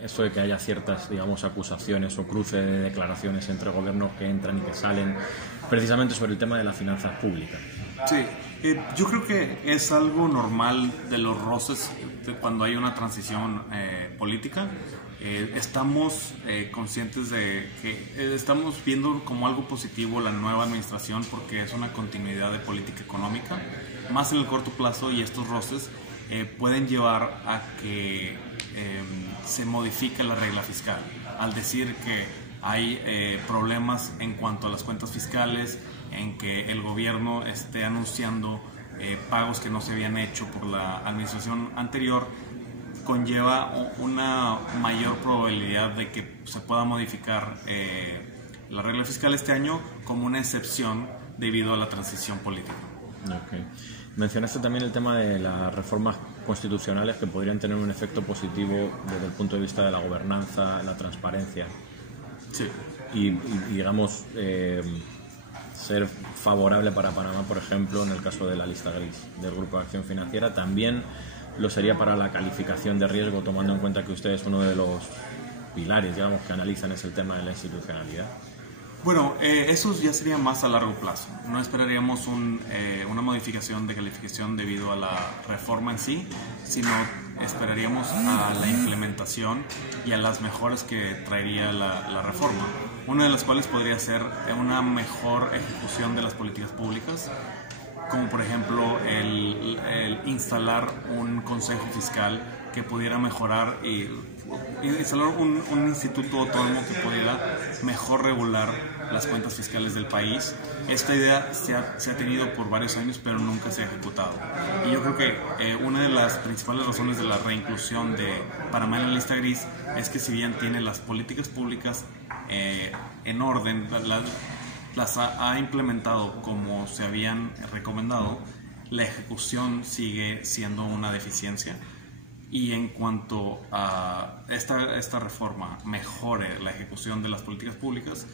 eso de que haya ciertas, digamos, acusaciones o cruce de declaraciones entre gobiernos que entran y que salen, precisamente sobre el tema de las finanzas públicas. Sí, yo creo que es algo normal de los roces cuando hay una transición política. Estamos conscientes de que estamos viendo como algo positivo la nueva administración porque es una continuidad de política económica, más en el corto plazo, y estos roces pueden llevar a que se modifique la regla fiscal. Al decir que hay problemas en cuanto a las cuentas fiscales, en que el gobierno esté anunciando pagos que no se habían hecho por la administración anterior, conlleva una mayor probabilidad de que se pueda modificar la regla fiscal este año como una excepción debido a la transición política. Okay. Mencionaste también el tema de las reformas constitucionales que podrían tener un efecto positivo desde el punto de vista de la gobernanza, la transparencia. Sí. Y digamos, ser favorable para Panamá, por ejemplo, en el caso de la lista gris del Grupo de Acción Financiera, también lo sería para la calificación de riesgo, tomando en cuenta que ustedes uno de los pilares, digamos, que analizan es el tema de la institucionalidad. Bueno, eso ya sería más a largo plazo. No esperaríamos una modificación de calificación debido a la reforma en sí, sino esperaríamos a la implementación y a las mejoras que traería la reforma. Una de las cuales podría ser una mejor ejecución de las políticas públicas, como por ejemplo el instalar un consejo fiscal que pudiera mejorar y instalar un instituto autónomo que pudiera mejor regular las cuentas fiscales del país. Esta idea se ha tenido por varios años, pero nunca se ha ejecutado. Y yo creo que una de las principales razones de la reinclusión de Panamá en la lista gris es que si bien tiene las políticas públicas en orden, las ha implementado como se habían recomendado, la ejecución sigue siendo una deficiencia. Y en cuanto a esta reforma mejore la ejecución de las políticas públicas,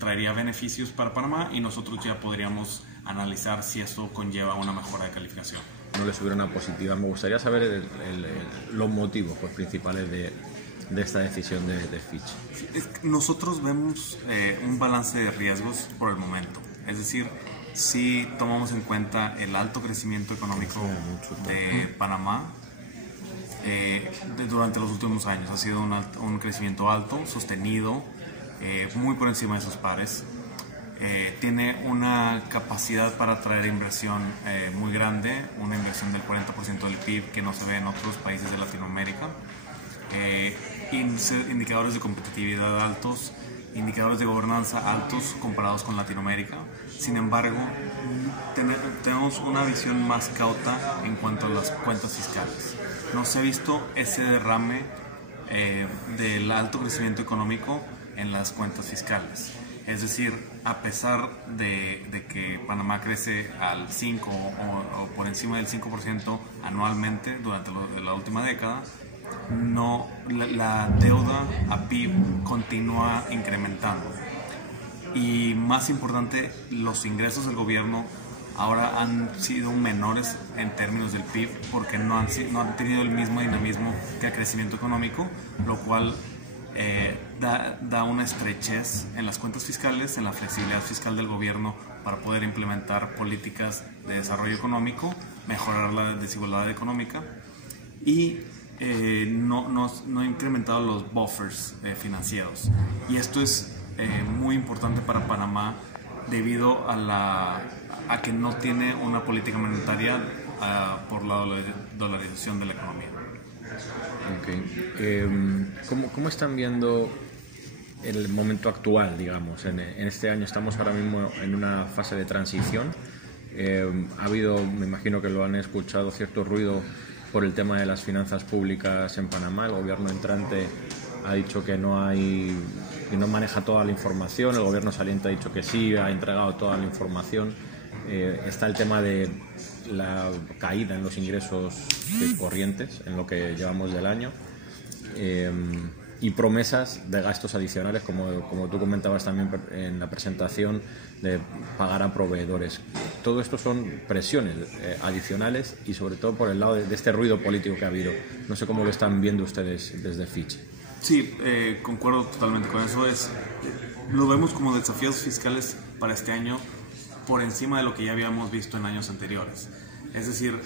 traería beneficios para Panamá y nosotros ya podríamos analizar si esto conlleva una mejora de calificación. No les hubiera una positiva. Me gustaría saber los motivos principales de esta decisión de Fitch. Nosotros vemos un balance de riesgos por el momento. Es decir, si tomamos en cuenta el alto crecimiento económico de Panamá durante los últimos años. Ha sido un crecimiento alto, sostenido, muy por encima de sus pares. Tiene una capacidad para atraer inversión muy grande, una inversión del 40% del PIB que no se ve en otros países de Latinoamérica. Indicadores de competitividad altos, indicadores de gobernanza altos comparados con Latinoamérica. Sin embargo, tenemos una visión más cauta en cuanto a las cuentas fiscales. No se ha visto ese derrame del alto crecimiento económico en las cuentas fiscales. Es decir, a pesar de que Panamá crece al 5 o por encima del 5% anualmente durante la última década, la deuda a PIB continúa incrementando. Y más importante, los ingresos del gobierno ahora han sido menores en términos del PIB porque no han tenido el mismo dinamismo que el crecimiento económico, lo cual da una estrechez en las cuentas fiscales, en la flexibilidad fiscal del gobierno para poder implementar políticas de desarrollo económico, mejorar la desigualdad económica y no ha incrementado los buffers financieros. Y esto es muy importante para Panamá debido a que no tiene una política monetaria por la dolarización de la economía. Okay. ¿Cómo están viendo el momento actual, digamos? En este año estamos ahora mismo en una fase de transición. Ha habido, me imagino que lo han escuchado, cierto ruido por el tema de las finanzas públicas en Panamá. El gobierno entrante ha dicho que no maneja toda la información, el gobierno saliente ha dicho que sí, ha entregado toda la información. Está el tema de la caída en los ingresos corrientes en lo que llevamos del año. y promesas de gastos adicionales, como tú comentabas también en la presentación, de pagar a proveedores. Todo esto son presiones adicionales y sobre todo por el lado de este ruido político que ha habido. No sé cómo lo están viendo ustedes desde Fitch. Sí, concuerdo totalmente con eso. Lo vemos como desafíos fiscales para este año por encima de lo que ya habíamos visto en años anteriores. Es decir,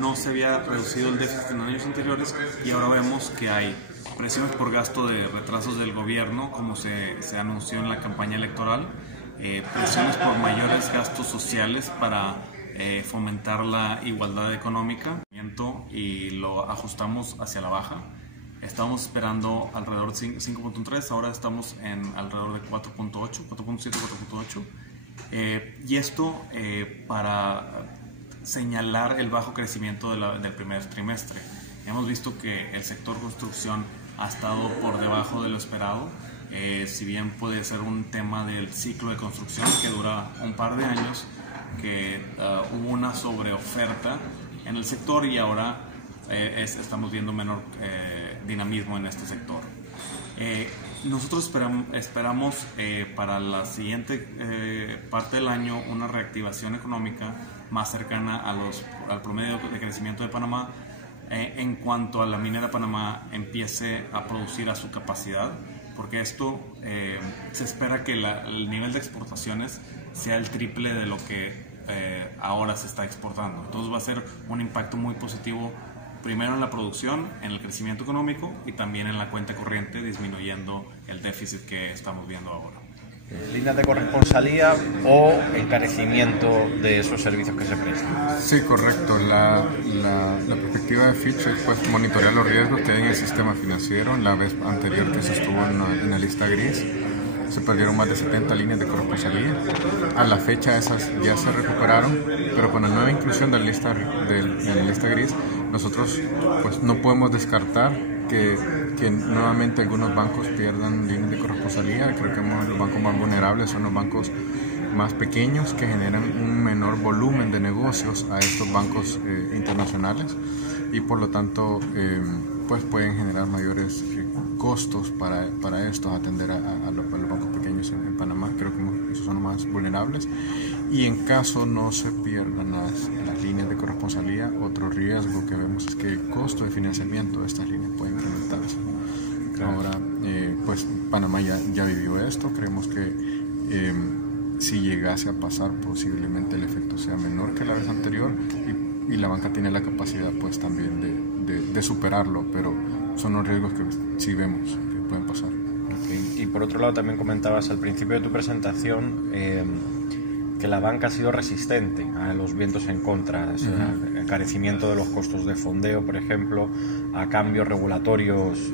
no se había reducido el déficit en años anteriores y ahora vemos que hay presiones por gasto de retrasos del gobierno, como se anunció en la campaña electoral, presiones por mayores gastos sociales para fomentar la igualdad económica y lo ajustamos hacia la baja. Estábamos esperando alrededor de 5.3, ahora estamos en alrededor de 4.8, 4.7, 4.8. Y esto para señalar el bajo crecimiento del primer trimestre. Hemos visto que el sector construcción ha estado por debajo de lo esperado, si bien puede ser un tema del ciclo de construcción que dura un par de años, que hubo una sobreoferta en el sector y ahora estamos viendo menor dinamismo en este sector. Nosotros esperamos para la siguiente parte del año una reactivación económica más cercana al promedio de crecimiento de Panamá, en cuanto a la minera Panamá empiece a producir a su capacidad, porque esto se espera que el nivel de exportaciones sea el triple de lo que ahora se está exportando. Entonces va a ser un impacto muy positivo, primero en la producción, en el crecimiento económico y también en la cuenta corriente, disminuyendo el déficit que estamos viendo ahora. ¿Líneas de corresponsalía o encarecimiento de esos servicios que se prestan? Sí, correcto. La perspectiva de Fitch es pues, monitorear los riesgos que hay en el sistema financiero. La vez anterior que se estuvo en la lista gris, se perdieron más de 70 líneas de corresponsalía. A la fecha esas ya se recuperaron, pero con la nueva inclusión de la lista gris, nosotros pues, no podemos descartar que nuevamente algunos bancos pierdan líneas de corresponsalía. Creo que los bancos más vulnerables son los bancos más pequeños que generan un menor volumen de negocios a estos bancos internacionales y por lo tanto pues pueden generar mayores costos para estos, atender a los bancos pequeños en Panamá. Creo que esos son los más vulnerables y en caso no se pierdan las líneas de corresponsalía, otro riesgo que vemos es que el costo de financiamiento de estas líneas puede incrementarse. Claro. Ahora pues Panamá ya vivió esto, creemos que si llegase a pasar posiblemente el efecto sea menor que la vez anterior y la banca tiene la capacidad pues también de superarlo, pero son los riesgos que sí vemos que pueden pasar. Okay. Y por otro lado también comentabas al principio de tu presentación que la banca ha sido resistente a los vientos en contra, al encarecimiento de los costos de fondeo, por ejemplo, a cambios regulatorios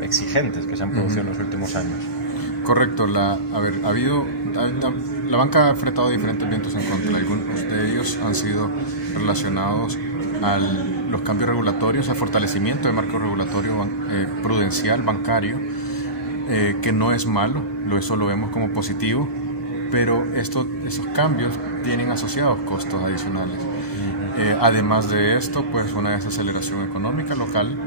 exigentes que se han producido en los últimos años. Correcto, la banca ha enfrentado diferentes vientos en contra. Algunos de ellos han sido relacionados a los cambios regulatorios, al fortalecimiento del marco regulatorio prudencial bancario, que no es malo, eso lo vemos como positivo, pero esos cambios tienen asociados costos adicionales. Además de esto, pues una desaceleración económica local,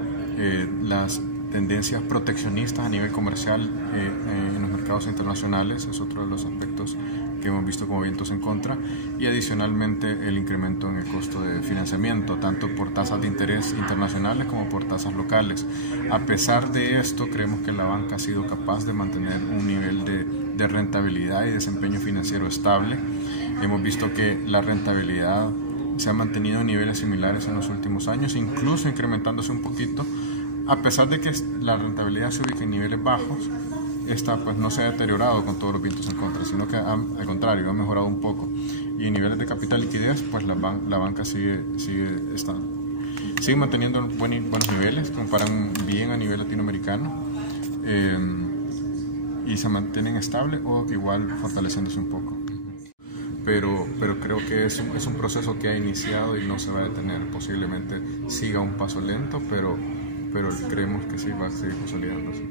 las tendencias proteccionistas a nivel comercial en los mercados internacionales es otro de los aspectos que hemos visto como vientos en contra, y adicionalmente el incremento en el costo de financiamiento, tanto por tasas de interés internacionales como por tasas locales. A pesar de esto, creemos que la banca ha sido capaz de mantener un nivel de rentabilidad y desempeño financiero estable. Hemos visto que la rentabilidad se ha mantenido en niveles similares en los últimos años, incluso incrementándose un poquito. A pesar de que la rentabilidad se ubica en niveles bajos, esta pues no se ha deteriorado con todos los vientos en contra, sino que al contrario, ha mejorado un poco. Y en niveles de capital liquidez, pues la banca sigue manteniendo buenos niveles, comparan bien a nivel latinoamericano, y se mantienen estable o igual fortaleciéndose un poco. Pero creo que es un proceso que ha iniciado y no se va a detener. Posiblemente siga un paso lento, pero creemos que sí va a seguir consolidándose.